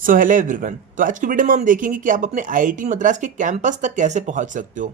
So hello everyone. तो आज की वीडियो में हम देखेंगे कि आप अपने आईआईटी मद्रास के कैंपस तक कैसे पहुंच सकते हो।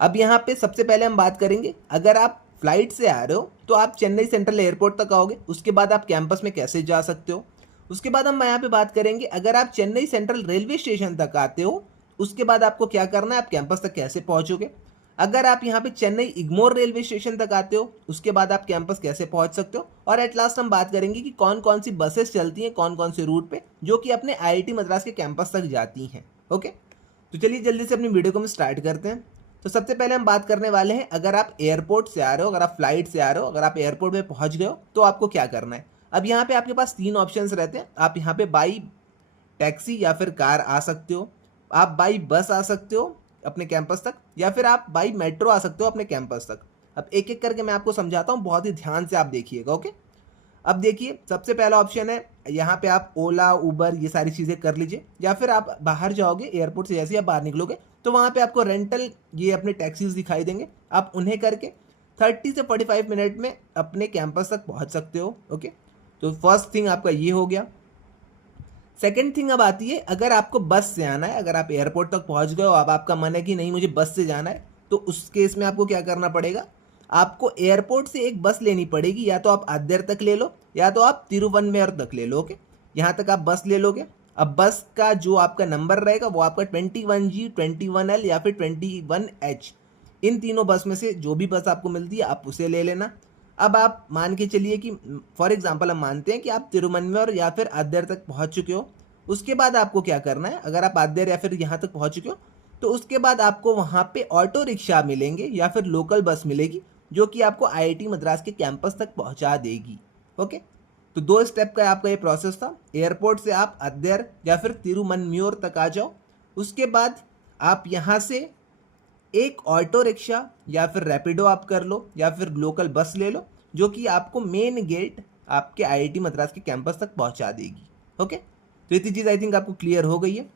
अब यहाँ पे सबसे पहले हम बात करेंगे, अगर आप फ्लाइट से आ रहे हो तो आप चेन्नई सेंट्रल एयरपोर्ट तक आओगे, उसके बाद आप कैंपस में कैसे जा सकते हो। उसके बाद हम यहाँ पे बात करेंगे, अगर आप चेन्नई सेंट्रल रेलवे स्टेशन तक आते हो उसके बाद आपको क्या करना है, आप कैंपस तक कैसे पहुँचोगे। अगर आप यहाँ पे चेन्नई इग्मोर रेलवे स्टेशन तक आते हो उसके बाद आप कैंपस कैसे पहुंच सकते हो। और एट लास्ट हम बात करेंगे कि कौन कौन सी बसेस चलती हैं कौन कौन से रूट पे जो कि अपने आईआईटी मद्रास के कैंपस तक जाती हैं। ओके, तो चलिए जल्दी से अपनी वीडियो को हम स्टार्ट करते हैं। तो सबसे पहले हम बात करने वाले हैं, अगर आप एयरपोर्ट से आ रहे हो, अगर आप फ्लाइट से आ रहे हो, अगर आप एयरपोर्ट में पहुंच गए हो तो आपको क्या करना है। अब यहाँ पे आपके पास तीन ऑप्शन रहते हैं। आप यहाँ पे बाई टैक्सी या फिर कार आ सकते हो, आप बाई बस आ सकते हो अपने कैंपस तक, या फिर आप बाई मेट्रो आ सकते हो अपने कैंपस तक। अब एक एक करके मैं आपको समझाता हूँ, बहुत ही ध्यान से आप देखिएगा। ओके, अब देखिए सबसे पहला ऑप्शन है, यहाँ पे आप ओला उबर ये सारी चीज़ें कर लीजिए, या फिर आप बाहर जाओगे एयरपोर्ट से, जैसे ही आप बाहर निकलोगे तो वहाँ पे आपको रेंटल ये अपने टैक्सीज दिखाई देंगे, आप उन्हें करके 30 से 45 मिनट में अपने कैंपस तक पहुँच सकते हो। ओके, तो फर्स्ट थिंग आपका ये हो गया। सेकेंड थिंग अब आती है, अगर आपको बस से आना है, अगर आप एयरपोर्ट तक पहुंच गए हो, अब आपका मन है कि नहीं मुझे बस से जाना है, तो उस केस में आपको क्या करना पड़ेगा, आपको एयरपोर्ट से एक बस लेनी पड़ेगी, या तो आप अद्यर तक ले लो या तो आप तिरुवनमेर तक ले लो। ओके, यहाँ तक आप बस ले लोगे। अब बस का जो आपका नंबर रहेगा वो आपका 21G 21L या फिर 21H, इन तीनों बस में से जो भी बस आपको मिलती है आप उसे ले लेना। अब आप मान के चलिए कि फॉर एग्जांपल हम मानते हैं कि आप तिरुमनमेर या फिर आद्यर तक पहुंच चुके हो, उसके बाद आपको क्या करना है, अगर आप आद्यर या फिर यहाँ तक पहुंच चुके हो तो उसके बाद आपको वहाँ पे ऑटो रिक्शा मिलेंगे या फिर लोकल बस मिलेगी जो कि आपको आईआईटी मद्रास के कैंपस तक पहुँचा देगी। ओके, तो दो स्टेप का आपका ये प्रोसेस था। एयरपोर्ट से आप अद्यर या फिर तिरुमनम्योर तक आ जाओ, उसके बाद आप यहाँ से एक ऑटो रिक्शा या फिर रैपिडो आप कर लो या फिर लोकल बस ले लो जो कि आपको मेन गेट आपके आईआईटी मद्रास के कैंपस तक पहुंचा देगी। ओके, तो इतनी चीज़ आई थिंक आपको क्लियर हो गई है।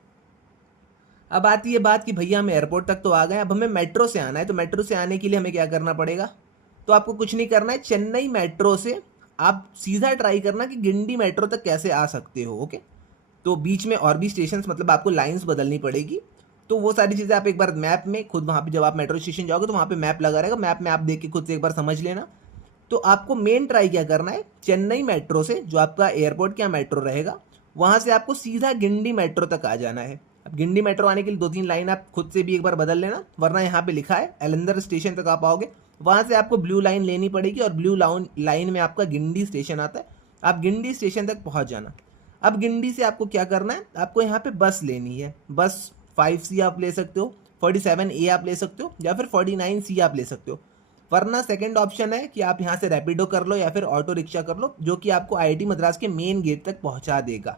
अब आती है बात कि भैया हम एयरपोर्ट तक तो आ गए, अब हमें मेट्रो से आना है, तो मेट्रो से आने के लिए हमें क्या करना पड़ेगा। तो आपको कुछ नहीं करना है, चेन्नई मेट्रो से आप सीधा ट्राई करना कि गिंडी मेट्रो तक कैसे आ सकते हो। ओके, तो बीच में और भी स्टेशन, मतलब आपको लाइंस बदलनी पड़ेगी, तो वो सारी चीज़ें आप एक बार मैप में खुद, वहाँ पे जब आप मेट्रो स्टेशन जाओगे तो वहाँ पे मैप लगा रहेगा, मैप में आप देख के खुद से एक बार समझ लेना। तो आपको मेन ट्राई क्या करना है, चेन्नई मेट्रो से जो आपका एयरपोर्ट का मेट्रो रहेगा वहाँ से आपको सीधा गिंडी मेट्रो तक आ जाना है। अब गिंडी मेट्रो आने के लिए दो तीन लाइन आप खुद से भी एक बार बदल लेना, वरना यहाँ पे लिखा है एलंदर स्टेशन तक आप आओगे, वहाँ से आपको ब्लू लाइन लेनी पड़ेगी और ब्लू लाइन में आपका गिंडी स्टेशन आता है, आप गिंडी स्टेशन तक पहुँच जाना। अब गिंडी से आपको क्या करना है, आपको यहाँ पे बस लेनी है, बस 5C आप ले सकते हो, 47A आप ले सकते हो, या फिर 49C आप ले सकते हो। वरना सेकंड ऑप्शन है कि आप यहाँ से रैपिडो कर लो या फिर ऑटो रिक्शा कर लो जो कि आपको आईआईटी मद्रास के मेन गेट तक पहुँचा देगा।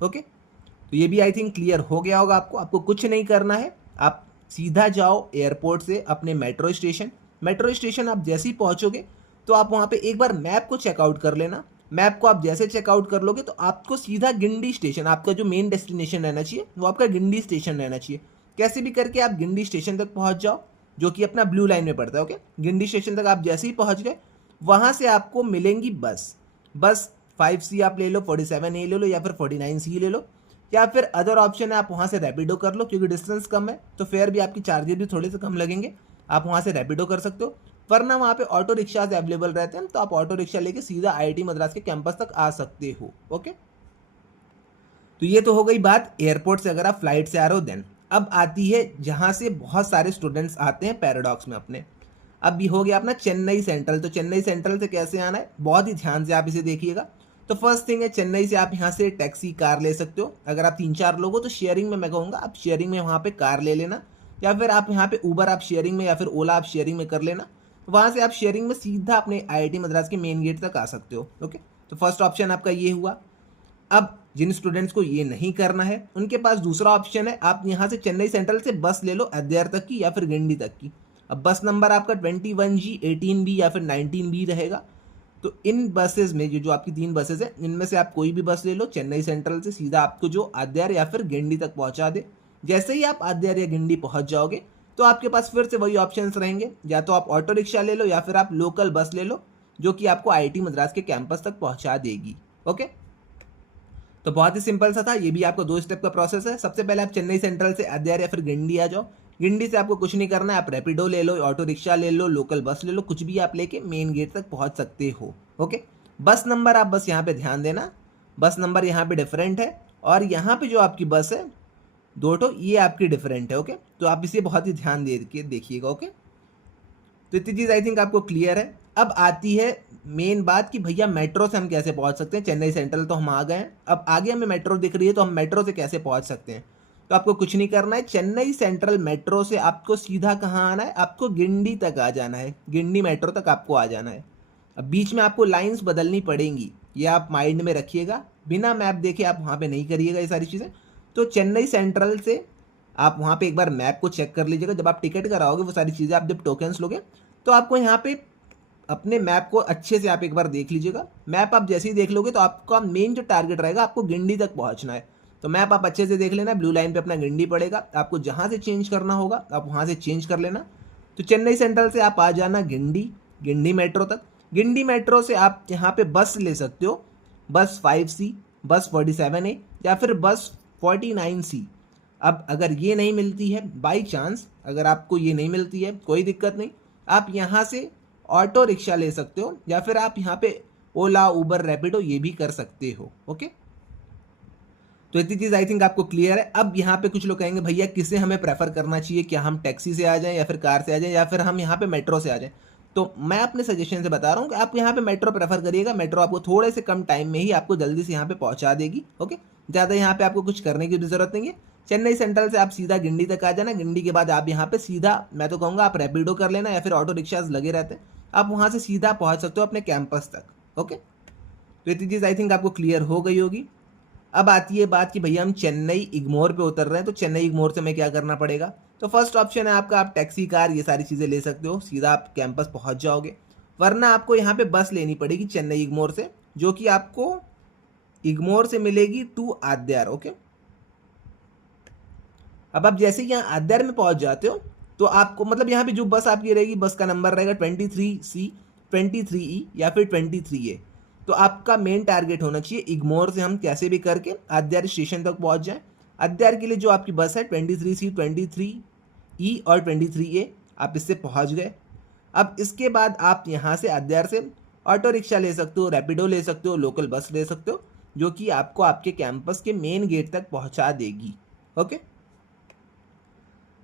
ओके, तो ये भी आई थिंक क्लियर हो गया होगा आपको। आपको कुछ नहीं करना है, आप सीधा जाओ एयरपोर्ट से अपने मेट्रो स्टेशन। मेट्रो स्टेशन आप जैसे ही पहुँचोगे तो आप वहाँ पे एक बार मैप को चेकआउट कर लेना। मैप को आप जैसे चेकआउट कर लोगे तो आपको सीधा गिंडी स्टेशन, आपका जो मेन डेस्टिनेशन रहना चाहिए वो आपका गिंडी स्टेशन रहना चाहिए। कैसे भी करके आप गिंडी स्टेशन तक पहुँच जाओ जो कि अपना ब्लू लाइन में पड़ता है। ओके, गिंडी स्टेशन तक आप जैसे ही पहुँच गए वहाँ से आपको मिलेंगी बस 5C आप ले लो, 47A ले लो या फिर 49C ले लो, या फिर अदर ऑप्शन है आप वहाँ से रैपिडो कर लो, क्योंकि डिस्टेंस कम है तो फेयर भी आपकी चार्जेस भी थोड़े से कम लगेंगे, आप वहाँ से रैपिडो कर सकते हो। वरना वहाँ पे ऑटो रिक्शाज अवेलेबल रहते हैं तो आप ऑटो रिक्शा लेके सीधा आईआईटी मद्रास के कैंपस तक आ सकते हो। ओके, तो ये तो हो गई बात एयरपोर्ट से अगर आप फ्लाइट से आ रहे हो देन। अब आती है जहाँ से बहुत सारे स्टूडेंट्स आते हैं पैराडॉक्स में अपने। अब ये हो गया अपना चेन्नई सेंट्रल। तो चेन्नई सेंट्रल से कैसे आना है, बहुत ही ध्यान से आप इसे देखिएगा। तो फर्स्ट थिंग है, चेन्नई से आप यहाँ से टैक्सी कार ले सकते हो। अगर आप 3-4 लोग हो तो शेयरिंग में मैं कहूँगा आप शेयरिंग में वहाँ पे कार ले लेना, या फिर आप यहाँ पे ऊबर आप शेयरिंग में या फिर ओला आप शेयरिंग में कर लेना। वहाँ से आप शेयरिंग में सीधा अपने आईआईटी मद्रास के मेन गेट तक आ सकते हो। ओके, तो फर्स्ट ऑप्शन आपका ये हुआ। अब जिन स्टूडेंट्स को ये नहीं करना है उनके पास दूसरा ऑप्शन है, आप यहाँ से चेन्नई सेंट्रल से बस ले लो अद्यार तक की या फिर गिंडी तक की। अब बस नंबर आपका 21G 18B या फिर 19B रहेगा। तो इन बसेस में जो जो आपकी 3 बसेस हैं इनमें से आप कोई भी बस ले लो चेन्नई सेंट्रल से, सीधा आपको जो अद्यार या फिर गिंडी तक पहुँचा दे। जैसे ही आप अद्यार या गिंडी पहुँच जाओगे तो आपके पास फिर से वही ऑप्शंस रहेंगे, या तो आप ऑटो रिक्शा ले लो या फिर आप लोकल बस ले लो जो कि आपको आईआईटी मद्रास के कैंपस तक पहुँचा देगी। ओके, तो बहुत ही सिंपल सा था, ये भी आपका 2 स्टेप का प्रोसेस है। सबसे पहले आप चेन्नई सेंट्रल से अद्यार या फिर गिंडी आ जाओ। गिंडी से आपको कुछ नहीं करना है, आप रैपिडो ले लो, ऑटो रिक्शा ले लो, लोकल बस ले लो, कुछ भी आप लेके मेन गेट तक पहुंच सकते हो। ओके, बस नंबर आप बस यहाँ पे ध्यान देना, बस नंबर यहाँ पे डिफरेंट है और यहाँ पे जो आपकी बस है दो ठो ये आपकी डिफरेंट है। ओके, तो आप इसे बहुत ही ध्यान दे के देखिएगा। ओके, तो इतनी चीज़ आई थिंक आपको क्लियर है। अब आती है मेन बात कि भैया मेट्रो से हम कैसे पहुंच सकते हैं। चेन्नई सेंट्रल तो हम आ गए हैं, अब आगे हमें मेट्रो दिख रही है, तो हम मेट्रो से कैसे पहुंच सकते हैं। तो आपको कुछ नहीं करना है, चेन्नई सेंट्रल मेट्रो से आपको सीधा कहाँ आना है, आपको गिंडी तक आ जाना है, गिंडी मेट्रो तक आपको आ जाना है। अब बीच में आपको लाइन्स बदलनी पड़ेंगी, ये आप माइंड में रखिएगा, बिना मैप देखे आप वहाँ पे नहीं करिएगा ये सारी चीज़ें। तो चेन्नई सेंट्रल से आप वहाँ पे एक बार मैप को चेक कर लीजिएगा, जब आप टिकट कराओगे वो सारी चीज़ें, आप जब टोकन्स लोगे तो आपको यहाँ पे अपने मैप को अच्छे से आप एक बार देख लीजिएगा। मैप आप जैसे ही देख लोगे तो आपका मेन जो टारगेट रहेगा, आपको गिंडी तक पहुँचना है। तो मैप आप अच्छे से देख लेना, ब्लू लाइन पे अपना गिंडी पड़ेगा, आपको जहाँ से चेंज करना होगा आप वहाँ से चेंज कर लेना। तो चेन्नई सेंट्रल से आप आ जाना गिंडी, गिंडी मेट्रो तक। गिंडी मेट्रो से आप यहाँ पे बस ले सकते हो, बस 5C, बस 47A या फिर बस 49C। अब अगर ये नहीं मिलती है, बाई चांस अगर आपको ये नहीं मिलती है, कोई दिक्कत नहीं, आप यहाँ से ऑटो रिक्शा ले सकते हो या फिर आप यहाँ पे ओला, उबर, रैपिडो ये भी कर सकते हो। ओके, तो इतनी चीज़ आई थिंक आपको क्लियर है। अब यहाँ पे कुछ लोग कहेंगे भैया किसे हमें प्रेफर करना चाहिए, क्या हम टैक्सी से आ जाएं या फिर कार से आ जाएं या फिर हम यहाँ पे मेट्रो से आ जाएं। तो मैं अपने सजेशन से बता रहा हूँ कि आप यहाँ पे मेट्रो प्रेफर करिएगा। मेट्रो आपको थोड़े से कम टाइम में ही आपको जल्दी से यहाँ पे पहुँचा देगी। ओके, ज़्यादा यहाँ पे आपको कुछ करने की भी ज़रूरत नहीं है। चेन्नई सेंट्रल से आप सीधा गिंडी तक आ जाना, गिंडी के बाद आप यहाँ पे सीधा, मैं तो कहूँगा आप रैपिडो कर लेना या फिर ऑटो रिक्शाज लगे रहते हैं, आप वहाँ से सीधा पहुँच सकते हो अपने कैंपस तक। ओके, तो इतनी चीज़ आई थिंक आपको क्लियर हो गई होगी। अब आती है बात कि भैया हम चेन्नई इग्मोर पे उतर रहे हैं, तो चेन्नई इग्मोर से हमें क्या करना पड़ेगा। तो फर्स्ट ऑप्शन है आपका, आप टैक्सी, कार ये सारी चीज़ें ले सकते हो, सीधा आप कैंपस पहुंच जाओगे। वरना आपको यहाँ पे बस लेनी पड़ेगी चेन्नई इग्मोर से, जो कि आपको इग्मोर से मिलेगी टू आद्यार। ओके, अब आप जैसे ही यहाँ आद्यार में पहुंच जाते हो तो आपको मतलब यहाँ पे जो बस आपकी रहेगी, बस का नंबर रहेगा 23C, 23E या फिर 23A। तो आपका मेन टारगेट होना चाहिए इग्मोर से हम कैसे भी करके अद्यार स्टेशन तक पहुंच जाएं। अद्यार के लिए जो आपकी बस है 23C, 23E और 23A, आप इससे पहुंच गए। अब इसके बाद आप यहाँ से अद्यार से ऑटो रिक्शा ले सकते हो, रैपिडो ले सकते हो, लोकल बस ले सकते हो, जो कि आपको आपके कैंपस के मेन गेट तक पहुँचा देगी। ओके,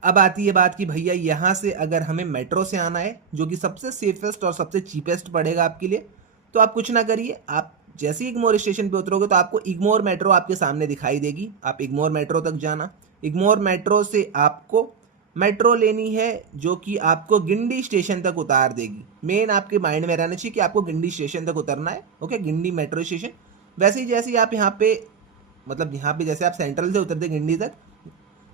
अब आती है बात कि भैया यहाँ से अगर हमें मेट्रो से आना है, जो कि सबसे सेफेस्ट और सबसे चीपेस्ट पड़ेगा आपके लिए, तो आप कुछ ना करिए, आप जैसे ही इग्मोर स्टेशन पे उतरोगे तो आपको इग्मोर मेट्रो आपके सामने दिखाई देगी, आप इग्मोर मेट्रो तक जाना। इग्मोर मेट्रो से आपको मेट्रो लेनी है जो कि आपको गिंडी स्टेशन तक उतार देगी। मेन आपके माइंड में रहना चाहिए कि आपको गिंडी स्टेशन तक उतरना है। Okay, Guindy metro station. वैसे ही जैसे ही आप यहाँ पे मतलब यहाँ पे जैसे आप सेंट्रल से उतरते गिंडी तक,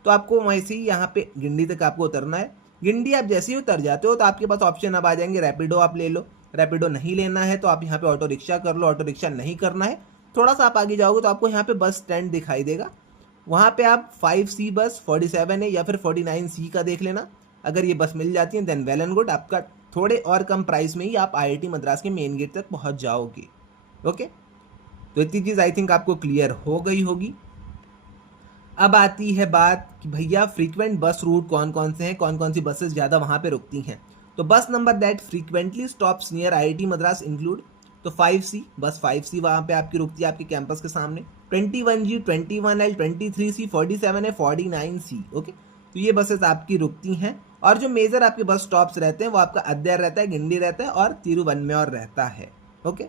तो आपको वैसे ही यहाँ पे गिंडी तक आपको उतरना है। गिंडी आप जैसे ही उतर जाते हो तो आपके पास ऑप्शन अब आ जाएंगे, रैपिडो आप ले लो, रैपिडो नहीं लेना है तो आप यहाँ पे ऑटो रिक्शा कर लो, ऑटो रिक्शा नहीं करना है, थोड़ा सा आप आगे जाओगे तो आपको यहाँ पे बस स्टैंड दिखाई देगा, वहाँ पे आप 5C बस, 47A या फिर 49C का देख लेना। अगर ये बस मिल जाती है देन वेल एंड गुड, आपका थोड़े और कम प्राइस में ही आप IIT मद्रास के मेन गेट तक पहुँच जाओगे। ओके, तो इतनी चीज़ आई थिंक आपको क्लियर हो गई होगी। अब आती है बात कि भैया फ्रीक्वेंट बस रूट कौन कौन से हैं, कौन कौन सी बसेस ज़्यादा वहाँ पे रुकती हैं। तो बस number that frequently stops near IIT Madras include, तो 5C बस, 5C वहाँ पे आपकी रुकती है आपके कैंपस के सामने, 21G, 21L, 23C, 47A, 49C। Okay, तो ये बसेस आपकी रुकती हैं और जो मेजर आपके बस स्टॉप्स रहते हैं वो आपका अद्यार रहता है, गिंडी रहता है और तिरुवन्मयोर रहता है। ओके,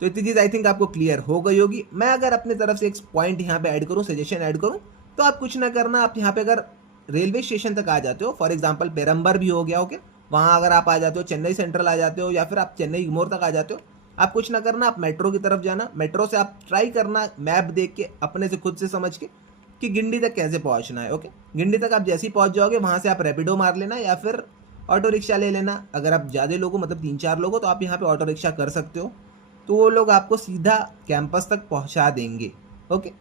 तो इतनी चीज़ आई थिंक आपको क्लियर हो गई होगी। मैं अगर अपने तरफ से एक पॉइंट यहाँ पे ऐड करूँ, सजेशन ऐड करूँ, तो आप कुछ ना करना, आप यहाँ पे अगर रेलवे स्टेशन तक आ जाते हो, फॉर एग्जांपल पेरम्बर भी हो गया, ओके, वहाँ अगर आप आ जाते हो, चेन्नई सेंट्रल आ जाते हो या फिर आप चेन्नई इग्मोर तक आ जाते हो, आप कुछ ना करना, आप मेट्रो की तरफ जाना। मेट्रो से आप ट्राई करना मैप देख के, अपने से खुद से समझ के कि गिंडी तक कैसे पहुँचना है। ओके, गिंडी तक आप जैसे ही पहुँच जाओगे वहाँ से आप रैपिडो मार लेना या फिर ऑटो रिक्शा ले लेना। अगर आप ज़्यादा लोग हो, मतलब 3-4 लोग हो, तो आप यहाँ पे ऑटो रिक्शा कर सकते हो, तो वो लोग आपको सीधा कैंपस तक पहुंचा देंगे। ओके,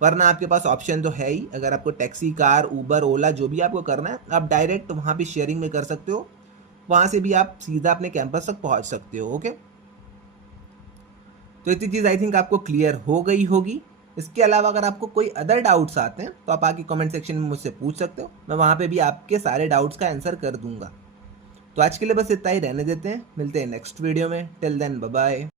वरना आपके पास ऑप्शन तो है ही, अगर आपको टैक्सी, कार, उबर, ओला जो भी आपको करना है, आप डायरेक्ट वहाँ पे शेयरिंग में कर सकते हो, वहाँ से भी आप सीधा अपने कैंपस तक पहुँच सकते हो। ओके, तो इतनी चीज़ आई थिंक आपको क्लियर हो गई होगी। इसके अलावा अगर आपको कोई अदर डाउट्स आते हैं तो आप आके कमेंट सेक्शन में मुझसे पूछ सकते हो, मैं वहाँ पे भी आपके सारे डाउट्स का आंसर कर दूंगा। तो आज के लिए बस इतना ही रहने देते हैं, मिलते हैं नेक्स्ट वीडियो में। Till then bye bye.